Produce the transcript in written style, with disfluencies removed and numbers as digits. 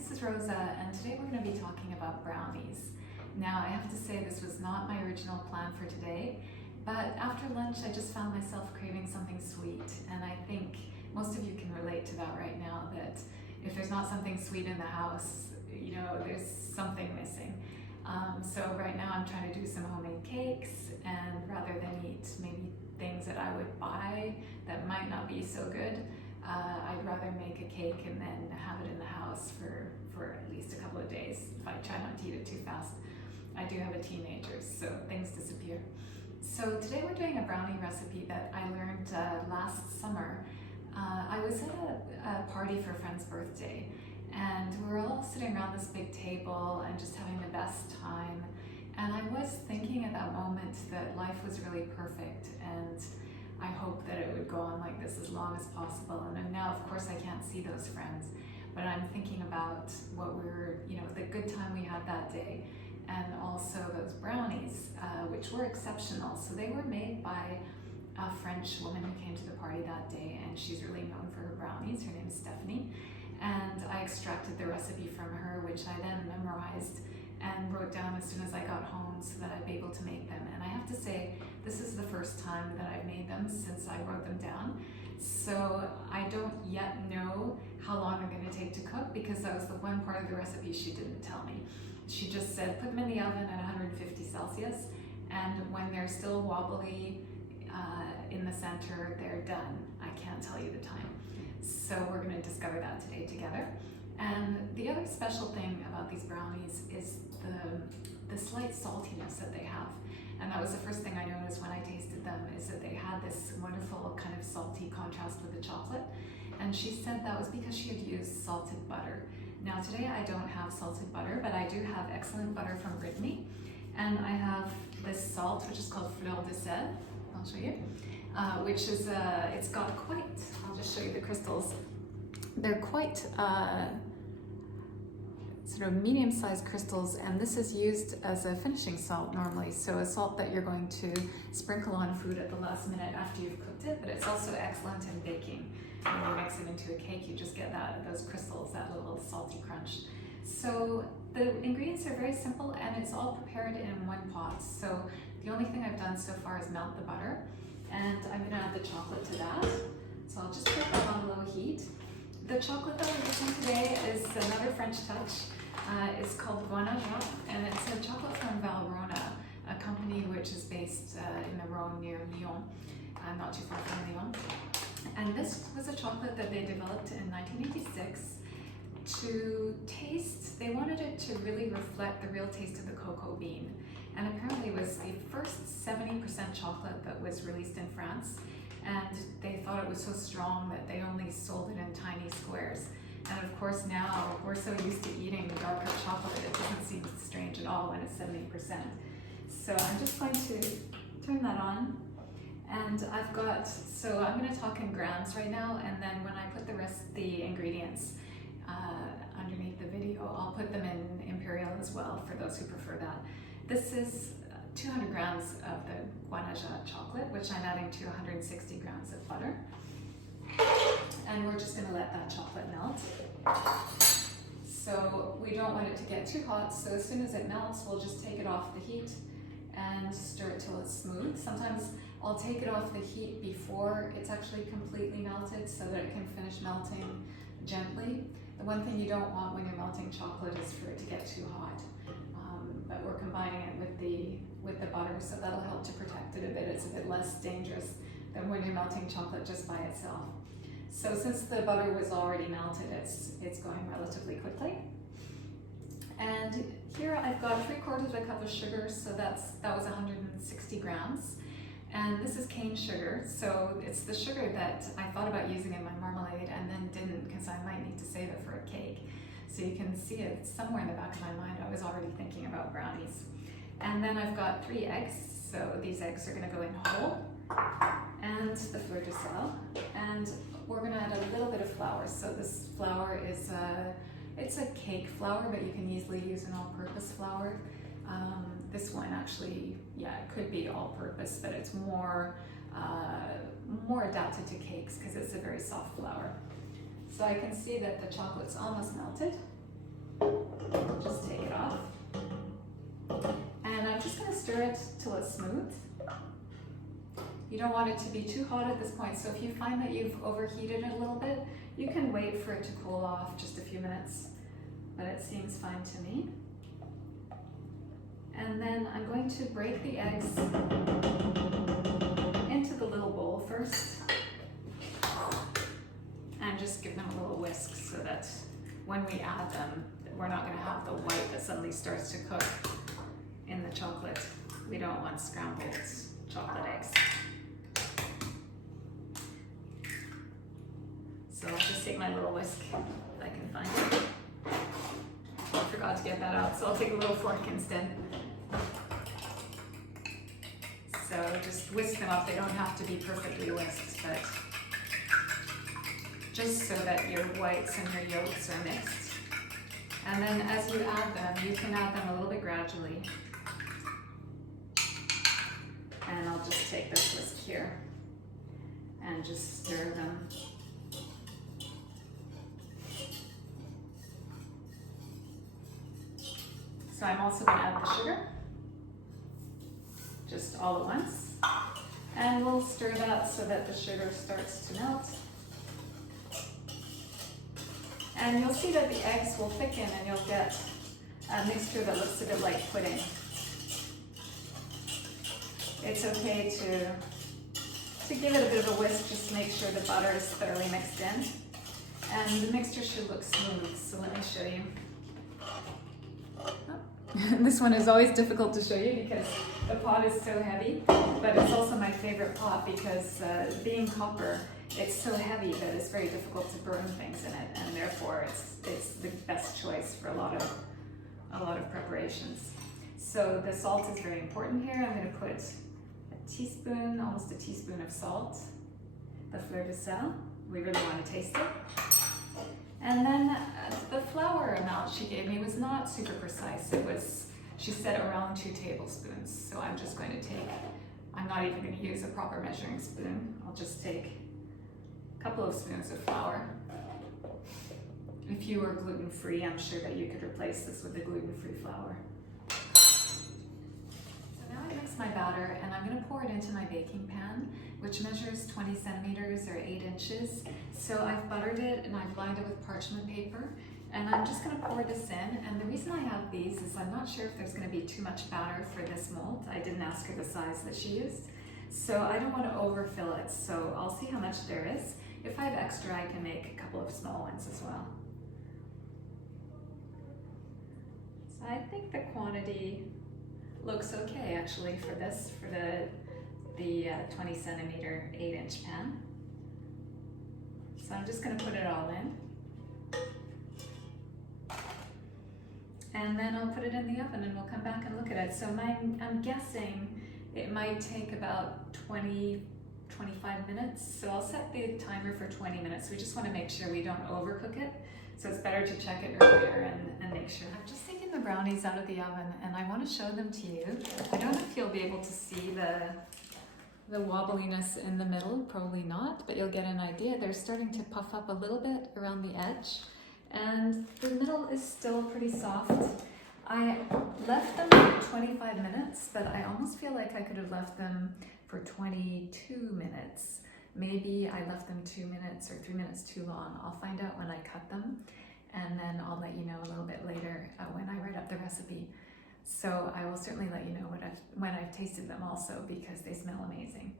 this is Rosa, and today we're going to be talking about brownies. Now, I have to say this was not my original plan for today, but after lunch I just found myself craving something sweet, and I think most of you can relate to that right now, that if there's not something sweet in the house, you know, there's something missing. So right now I'm trying to do some homemade cakes, and rather than eat maybe things that I would buy that might not be so good, I'd rather make a cake and then have it in the house for at least a couple of days if I try not to eat it too fast. I do have a teenager, so things disappear. So today we're doing a brownie recipe that I learned last summer. I was at a party for a friend's birthday, and we were all sitting around this big table and just having the best time. And I was thinking at that moment that life was really perfect, and I hope that it would go on like this as long as possible. And now, of course, I can't see those friends, but I'm thinking about what the good time we had that day, and also those brownies, which were exceptional. So they were made by a French woman who came to the party that day, and she's really known for her brownies. Her name is Stephanie, and I extracted the recipe from her, which I then memorized and wrote down as soon as I got home so that I'd be able to make them. And I have to say, this is the first time that I've made them since I wrote them down. So I don't yet know how long they're gonna take to cook, because that was the one part of the recipe she didn't tell me. She just said, put them in the oven at 150 Celsius, and when they're still wobbly in the center, they're done. I can't tell you the time. So we're gonna discover that today together. And the other special thing about these brownies is the slight saltiness that they have. And that was the first thing I noticed when I tasted them, is that they had this wonderful kind of salty contrast with the chocolate. And she said that was because she had used salted butter. Now today I don't have salted butter, but I do have excellent butter from Brittany. And I have this salt, which is called fleur de sel. I'll show you. Which is, it's got quite, I'll just show you the crystals. They're quite sort of medium-sized crystals, and this is used as a finishing salt normally. So a salt that you're going to sprinkle on food at the last minute after you've cooked it, but it's also excellent in baking. When you mix it into a cake, you just get those crystals, that little salty crunch. So the ingredients are very simple, and it's all prepared in one pot. So the only thing I've done so far is melt the butter, and I'm gonna add the chocolate to that. So I'll just put that on low heat. The chocolate that we're using today is another French touch. It's called brownies, and it's a chocolate from Valrhona, a company which is based in the Rhone near Lyon, not too far from Lyon. And this was a chocolate that they developed in 1986 to taste. They wanted it to really reflect the real taste of the cocoa bean, and apparently it was the first 70% chocolate that was released in France. And they thought it was so strong that they only sold it in tiny squares. And of course now we're so used to eating darker chocolate, it doesn't seem strange at all when it's 70%. So I'm just going to turn that on. And I'm going to talk in grams right now, and then when I put the ingredients underneath the video, I'll put them in imperial as well for those who prefer that. This is 200 grams of the brownies chocolate, which I'm adding to 160 grams of butter. And we're just going to let that chocolate melt. So we don't want it to get too hot, so as soon as it melts, we'll just take it off the heat and stir it till it's smooth. Sometimes I'll take it off the heat before it's actually completely melted so that it can finish melting gently. The one thing you don't want when you're melting chocolate is for it to get too hot. But we're combining it with the butter, so that'll help to protect it a bit. It's a bit less dangerous than when you're melting chocolate just by itself. So since the butter was already melted, it's going relatively quickly. And here I've got 3/4 cup of sugar, so that was 160 grams. And this is cane sugar, so it's the sugar that I thought about using in my marmalade and then didn't, because I might need to save it for a cake. So you can see it somewhere in the back of my mind. I was already thinking about brownies. And then I've got 3 eggs, so these eggs are going to go in whole, and the fleur de sel, and we're going to add a little bit of flour. So this flour is it's a cake flour, but you can easily use an all-purpose flour. This one actually, yeah, it could be all-purpose, but it's more adapted to cakes because it's a very soft flour. So I can see that the chocolate's almost melted. stir it till it's smooth. You don't want it to be too hot at this point, so if you find that you've overheated it a little bit, you can wait for it to cool off just a few minutes, but it seems fine to me. And then I'm going to break the eggs into the little bowl first, and just give them a little whisk so that when we add them, we're not going to have the white that suddenly starts to cook in the chocolate. We don't want scrambled chocolate eggs. So I'll just take my little whisk if I can find it. I forgot to get that out, so I'll take a little fork instead. So just whisk them up. They don't have to be perfectly whisked, but just so that your whites and your yolks are mixed. And then as you add them, you can add them a little bit gradually. And I'll just take this whisk here and just stir them. So I'm also going to add the sugar, just all at once. And we'll stir that so that the sugar starts to melt. And you'll see that the eggs will thicken and you'll get a mixture that looks a bit like pudding. It's okay to give it a bit of a whisk, just to make sure the butter is thoroughly mixed in. And the mixture should look smooth, so let me show you. This one is always difficult to show you because the pot is so heavy, but it's also my favorite pot because being copper, it's so heavy that it's very difficult to burn things in it, and therefore it's the best choice for a lot of preparations. So the salt is very important here. I'm going to put a teaspoon, almost a teaspoon of salt, the fleur de sel. We really want to taste it. And then the flour amount she gave me was not super precise. She said around 2 tablespoons. So I'm just going to I'm not even going to use a proper measuring spoon. I'll just take a couple of spoons of flour. If you were gluten-free, I'm sure that you could replace this with the gluten-free flour. So now I mix my batter and I'm going to pour it into my baking pan, which measures 20 centimeters or 8 inches. So I've buttered it and I've lined it with parchment paper, and I'm just going to pour this in. And the reason I have these is I'm not sure if there's going to be too much batter for this mold. I didn't ask her the size that she used, so I don't want to overfill it, so I'll see how much there is. If I have extra, I can make a couple of small ones as well. So I think the quantity looks okay actually for this, for the 20 centimeter 8 inch pan. So I'm just going to put it all in. And then I'll put it in the oven and we'll come back and look at it. So I'm guessing it might take about 20-25 minutes. So I'll set the timer for 20 minutes. We just want to make sure we don't overcook it. So it's better to check it earlier and make sure. I've just taken the brownies out of the oven and I want to show them to you. I don't know if you'll be able to see the wobbliness in the middle, probably not, but you'll get an idea. They're starting to puff up a little bit around the edge, and the middle is still pretty soft. I left them for 25 minutes, but I almost feel like I could have left them for 22 minutes. Maybe I left them 2 minutes or 3 minutes too long. I'll find out when I cut them, and then I'll let you know a little bit later when I write up the recipe. So I will certainly let you know when I've tasted them also, because they smell amazing.